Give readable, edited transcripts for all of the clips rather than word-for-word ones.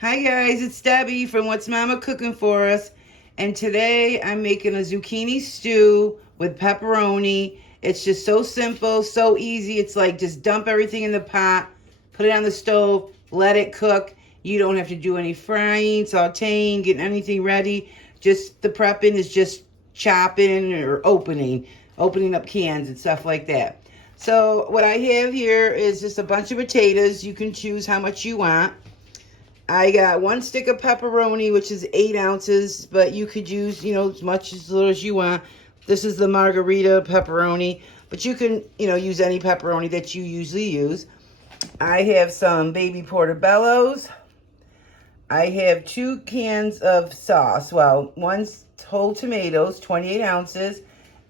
Hi guys, it's Debbie from What's Mama Cooking For Us. And today I'm making a zucchini stew with pepperoni. It's just so simple, so easy. It's like just dump everything in the pot, put it on the stove, let it cook. You don't have to do any frying, sauteing, getting anything ready. Just the prepping is just chopping or opening up cans and stuff like that. So what I have here is just a bunch of potatoes. You can choose how much you want. I got 1 stick of pepperoni, which is 8 ounces, but you could use, as much as little as you want. This is the margarita pepperoni, but you can, use any pepperoni that you usually use. I have some baby portobellos. I have 2 cans of sauce. Well, 1 whole tomatoes, 28 ounces,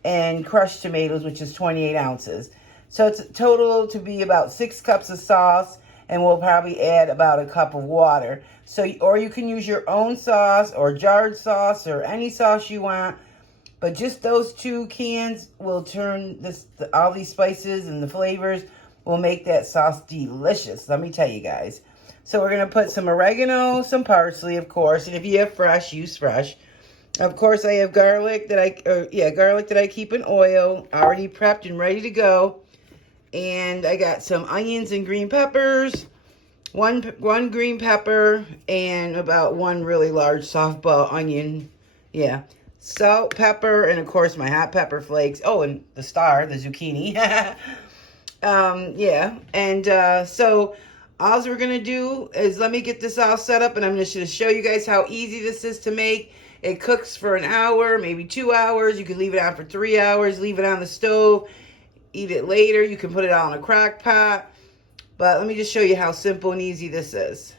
and crushed tomatoes, which is 28 ounces. So it's total to be about 6 cups of sauce. And we'll probably add about a cup of water. So, or you can use your own sauce or jarred sauce or any sauce you want. But just those 2 cans will turn all these spices and the flavors will make that sauce delicious. Let me tell you guys. So we're gonna put some oregano, some parsley, of course, and if you have fresh, use fresh. Of course, I have garlic that I keep in oil, already prepped and ready to go. And I got some onions and green peppers, one green pepper, and about 1 really large softball onion. Yeah. Salt, pepper, and of course my hot pepper flakes. Oh, and the zucchini. Yeah. And so all we're going to do is let me get this all set up, and I'm just going to show you guys how easy this is to make. It cooks for an hour, maybe 2 hours. You could leave it on for 3 hours, leave it on the stove. Eat it later. You can put it all in a crock pot. But let me just show you how simple and easy this is.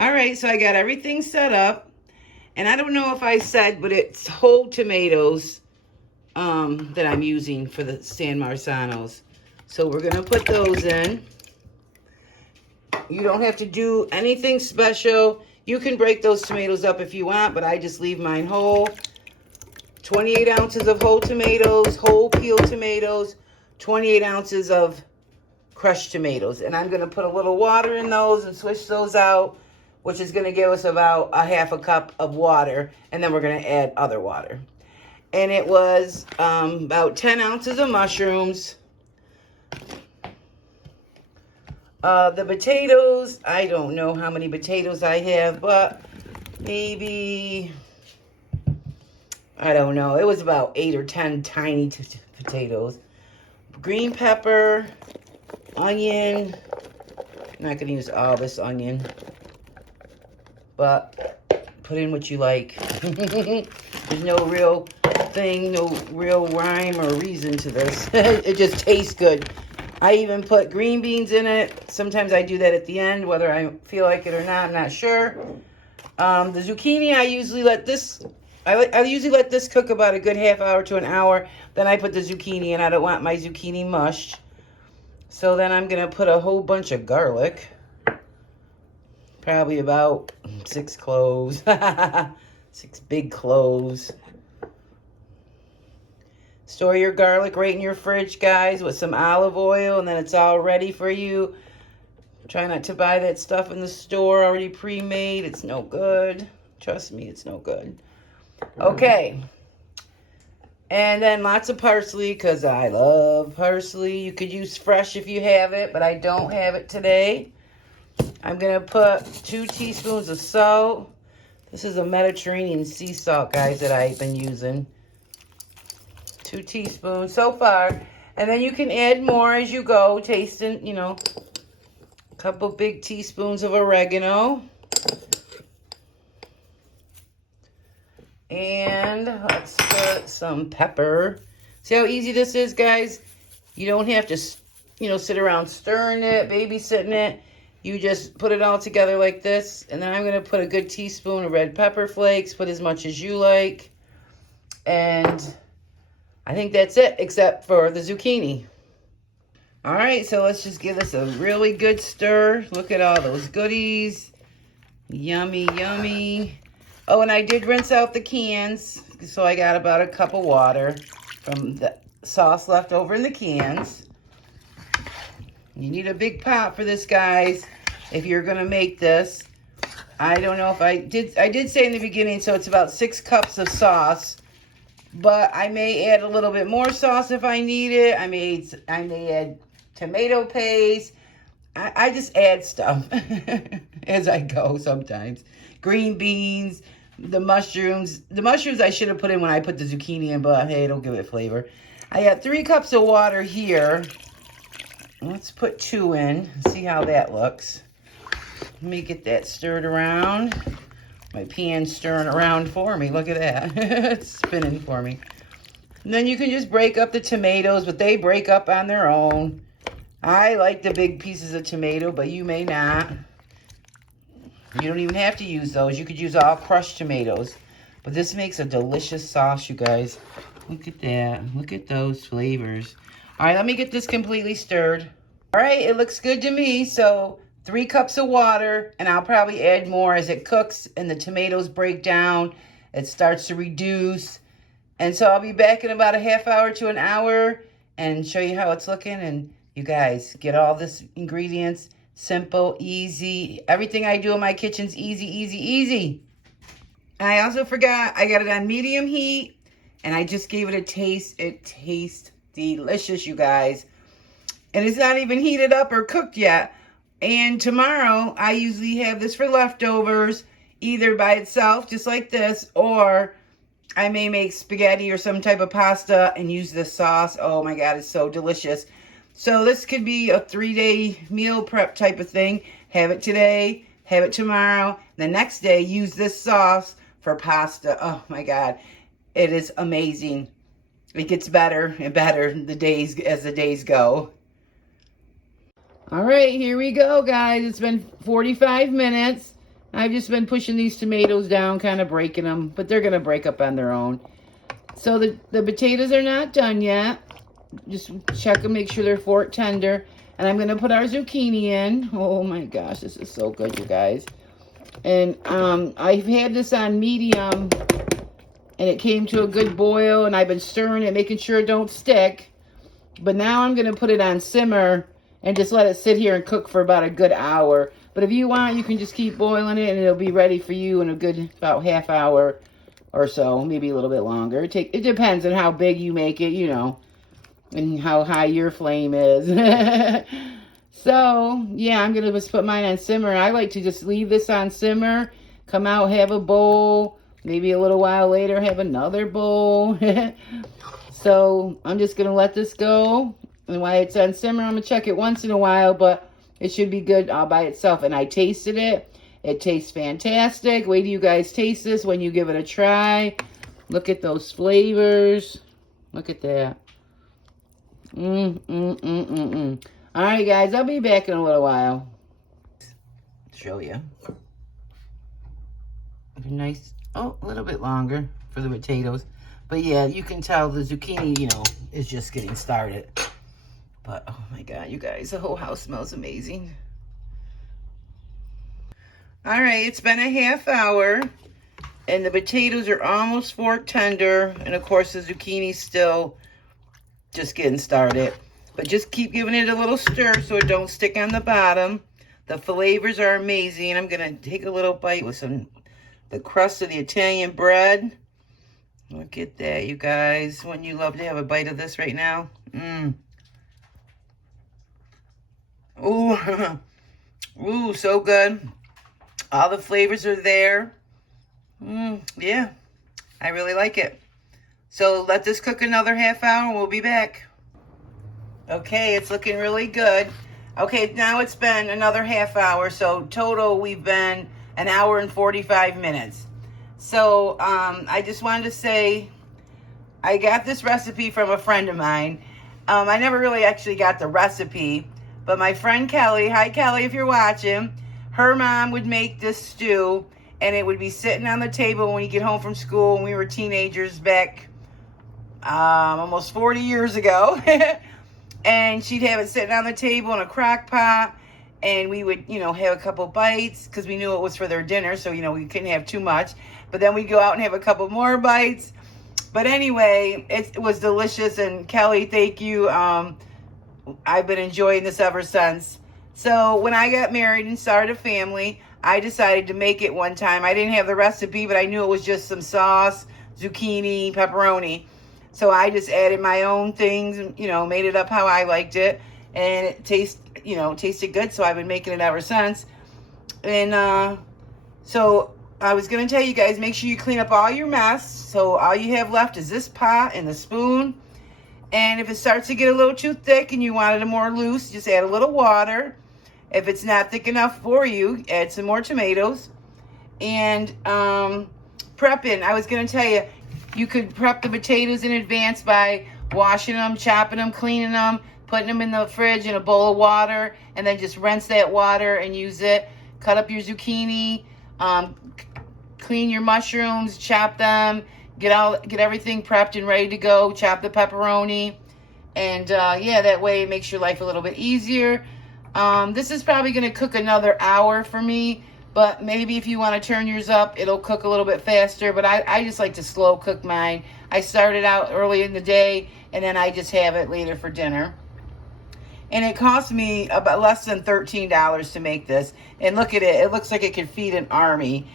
Alright, so I got everything set up. And I don't know if I said, but it's whole tomatoes that I'm using for the San Marzanos. So we're going to put those in. You don't have to do anything special. You can break those tomatoes up if you want, but I just leave mine whole. 28 ounces of whole tomatoes, whole peeled tomatoes, 28 ounces of crushed tomatoes. And I'm going to put a little water in those and swish those out, which is going to give us about a half a cup of water. And then we're going to add other water. And it was about 10 ounces of mushrooms. The potatoes, I don't know how many potatoes I have, but maybe, I don't know. It was about 8 or 10 tiny potatoes. Green pepper, onion. I'm not going to use all this onion, but put in what you like. There's no real thing, no real rhyme or reason to this. It just tastes good. I even put green beans in it. Sometimes I do that at the end, whether I feel like it or not, I'm not sure. The zucchini, I usually let this cook about a good half hour to an hour. Then I put the zucchini in. I don't want my zucchini mushed. So then I'm going to put a whole bunch of garlic. Probably about 6 cloves. 6 big cloves. Store your garlic right in your fridge, guys, with some olive oil, and then it's all ready for you. Try not to buy that stuff in the store already pre-made. It's no good. Trust me, it's no good. Okay. And then lots of parsley, because I love parsley. You could use fresh if you have it, but I don't have it today. I'm going to put 2 teaspoons of salt. This is a Mediterranean sea salt, guys, that I've been using. 2 teaspoons so far. And then you can add more as you go, tasting, a couple big teaspoons of oregano. And let's put some pepper. See how easy this is, guys? You don't have to, sit around stirring it, babysitting it. You just put it all together like this. And then I'm going to put a good teaspoon of red pepper flakes. Put as much as you like. And I think that's it, except for the zucchini. All right, so let's just give this a really good stir. Look at all those goodies. Yummy, yummy. Oh, and I did rinse out the cans, so I got about a cup of water from the sauce left over in the cans. You need a big pot for this, guys, if you're going to make this. I don't know if I did say in the beginning, so it's about 6 cups of sauce. But I may add a little bit more sauce if I need it. I may add tomato paste. I just add stuff as I go sometimes. Green beans, the mushrooms. The mushrooms I should have put in when I put the zucchini in, but hey, it'll give it flavor. I got 3 cups of water here. Let's put 2 in. See how that looks. Let me get that stirred around. My pan's stirring around for me. Look at that. It's spinning for me. And then you can just break up the tomatoes, but they break up on their own. I like the big pieces of tomato, but you may not. You don't even have to use those. You could use all crushed tomatoes. But this makes a delicious sauce, you guys. Look at that. Look at those flavors. All right, let me get this completely stirred. All right, it looks good to me. So 3 cups of water, and I'll probably add more as it cooks and the tomatoes break down. It starts to reduce. And so I'll be back in about a half hour to an hour and show you how it's looking. And you guys, get all this ingredients. Simple, easy. Everything I do in my kitchen's easy, easy, easy. And I also forgot, I got it on medium heat, and I just gave it a taste. It tastes delicious, you guys. And it's not even heated up or cooked yet. And tomorrow, I usually have this for leftovers, either by itself, just like this, or I may make spaghetti or some type of pasta and use this sauce. Oh my God, it's so delicious. So this could be a 3-day meal prep type of thing. Have it today, have it tomorrow. The next day, use this sauce for pasta. Oh my God, it is amazing. It gets better and better as the days go. All right, here we go, guys. It's been 45 minutes. I've just been pushing these tomatoes down, kind of breaking them, but they're going to break up on their own. So the potatoes are not done yet. Just check them, make sure they're fork tender. And I'm going to put our zucchini in. Oh my gosh, this is so good, you guys. And I've had this on medium, and it came to a good boil, and I've been stirring it, making sure it don't stick. But now I'm going to put it on simmer and just let it sit here and cook for about a good hour. But if you want, you can just keep boiling it, and it'll be ready for you in a good about half hour or so, maybe a little bit longer. It depends on how big you make it, you know, and how high your flame is. So, yeah, I'm going to just put mine on simmer. I like to just leave this on simmer, come out, have a bowl, maybe a little while later have another bowl. So, I'm just going to let this go. And while it's on simmer, I'm going to check it once in a while, but it should be good all by itself. And I tasted it. It tastes fantastic. Wait till you guys taste this when you give it a try. Look at those flavors. Look at that. All right, guys, I'll be back in a little while. Show you. Nice. Oh, a little bit longer for the potatoes. But yeah, you can tell the zucchini, you know, is just getting started. But, oh my God, you guys, the whole house smells amazing. All right, it's been a half hour, and the potatoes are almost fork tender. And, of course, the zucchini's still just getting started. But just keep giving it a little stir so it don't stick on the bottom. The flavors are amazing. I'm going to take a little bite with the crust of the Italian bread. Look at that, you guys. Wouldn't you love to have a bite of this right now? Ooh, ooh, so good. All the flavors are there. Yeah, I really like it. So let this cook another half hour and we'll be back. Okay, it's looking really good. Okay, now it's been another half hour. So total, we've been an hour and 45 minutes. So I just wanted to say, I got this recipe from a friend of mine. I never really actually got the recipe. But my friend Kelly, hi Kelly if you're watching, her mom would make this stew, and it would be sitting on the table when you get home from school when we were teenagers back almost 40 years ago. And she'd have it sitting on the table in a crock pot, and we would, you know, have a couple bites because we knew it was for their dinner, so, you know, we couldn't have too much. But then we'd go out and have a couple more bites. But anyway, it was delicious, and Kelly, thank you. I've been enjoying this ever since. So when I got married and started a family, I decided to make it one time. I didn't have the recipe, but I knew it was just some sauce, zucchini, pepperoni. So I just added my own things and, made it up how I liked it. And it tasted good. So I've been making it ever since. And so I was going to tell you guys, make sure you clean up all your mess. So all you have left is this pot and the spoon. And if it starts to get a little too thick and you want it more loose, just add a little water. If it's not thick enough for you, add some more tomatoes. And prepping, I was going to tell you, you could prep the potatoes in advance by washing them, chopping them, cleaning them, putting them in the fridge in a bowl of water, and then just rinse that water and use it. Cut up your zucchini, clean your mushrooms, chop them, get everything prepped and ready to go. Chop the pepperoni, and yeah, that way it makes your life a little bit easier. This is probably going to cook another hour for me, but maybe if you want to turn yours up, it'll cook a little bit faster. But I just like to slow cook mine. I started out early in the day, and then I just have it later for dinner. And it cost me about less than $13 to make this. And look at it. It looks like it could feed an army.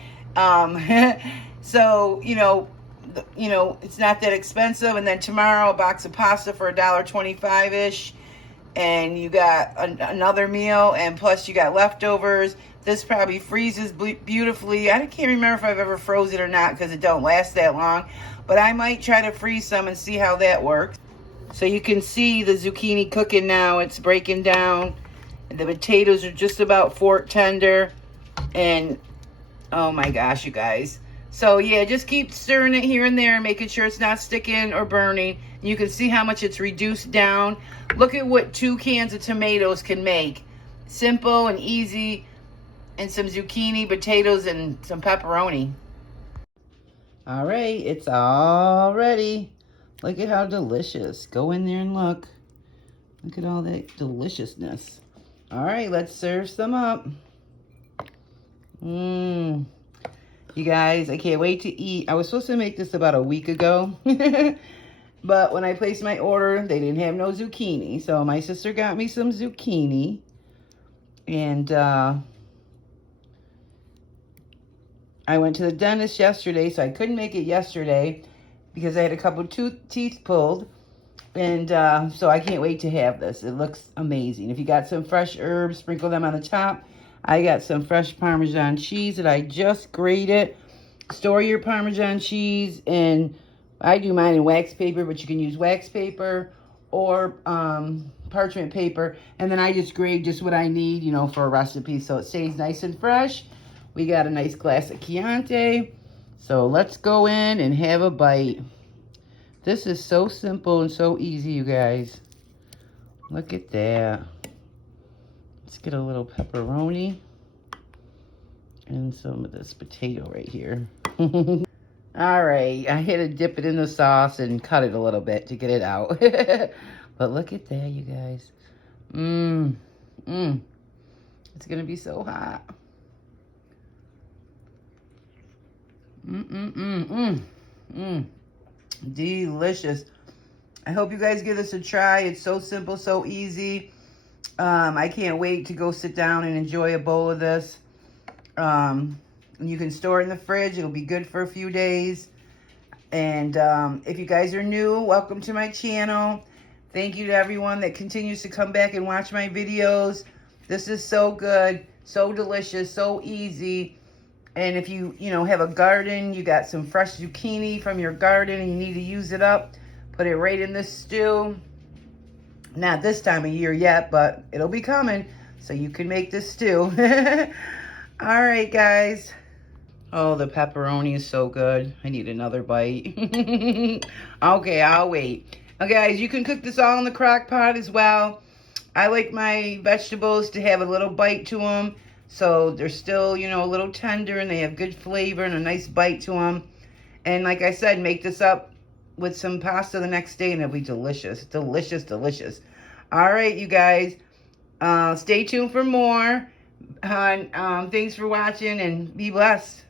So, it's not that expensive. And then tomorrow, a box of pasta for $1.25-ish. And you got another meal, and plus you got leftovers. This probably freezes beautifully. I can't remember if I've ever froze it or not because it don't last that long. But I might try to freeze some and see how that works. So you can see the zucchini cooking now. It's breaking down. The potatoes are just about fork tender. And oh my gosh, you guys. So yeah, just keep stirring it here and there, making sure it's not sticking or burning. You can see how much it's reduced down. Look at what 2 cans of tomatoes can make. Simple and easy. And some zucchini, potatoes, and some pepperoni. All right, it's all ready. Look at how delicious. Go in there and look. Look at all that deliciousness. All right, let's serve some up. You guys, I can't wait to eat. I was supposed to make this about a week ago. But when I placed my order, they didn't have no zucchini. So my sister got me some zucchini. And I went to the dentist yesterday, so I couldn't make it yesterday because I had a couple teeth pulled. And so I can't wait to have this. It looks amazing. If you got some fresh herbs, sprinkle them on the top. I got some fresh Parmesan cheese that I just grated. Store your Parmesan cheese, and I do mine in wax paper, but you can use wax paper or parchment paper. And then I just grade just what I need, for a recipe, so it stays nice and fresh. We got a nice glass of Chianti. So let's go in and have a bite. This is so simple and so easy, you guys. Look at that. Let's get a little pepperoni and some of this potato right here. All right, I had to dip it in the sauce and cut it a little bit to get it out. But look at that, you guys. It's gonna be so hot. Delicious. I hope you guys give this a try. It's so simple, so easy. I can't wait to go sit down and enjoy a bowl of this. You can store it in the fridge. It'll be good for a few days. And if you guys are new, welcome to my channel. Thank you to everyone that continues to come back and watch my videos. This is so good, so delicious, so easy. And if you have a garden, you got some fresh zucchini from your garden and you need to use it up, put it right in this stew. Not this time of year yet, but it'll be coming, so you can make this stew. All right, guys. Oh, the pepperoni is so good. I need another bite. Okay, I'll wait. Okay, guys, you can cook this all in the crock pot as well. I like my vegetables to have a little bite to them, so they're still, a little tender, and they have good flavor and a nice bite to them. And like I said, make this up with some pasta the next day, and it'll be delicious. Delicious, delicious. All right, you guys. Stay tuned for more. Thanks for watching, and be blessed.